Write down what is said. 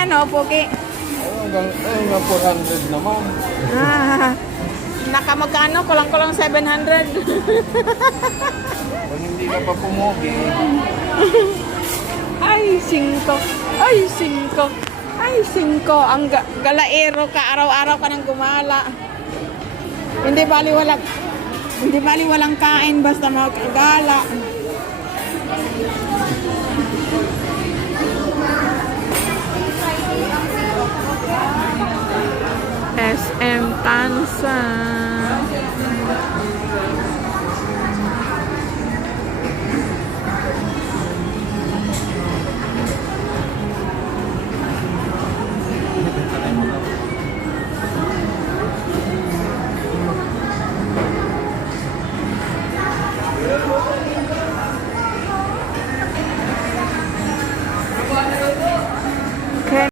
Ano, Pogi? Hanggang 400 naman. Ah, nakamagkano? Kulang-kulang 700. Kung hindi ka pa pumugi, Ay, 5. Ay, 5. Ay, 5. Ang galaero ka. Araw-araw ka nang gumala. Hindi bali walang kain basta magkagala.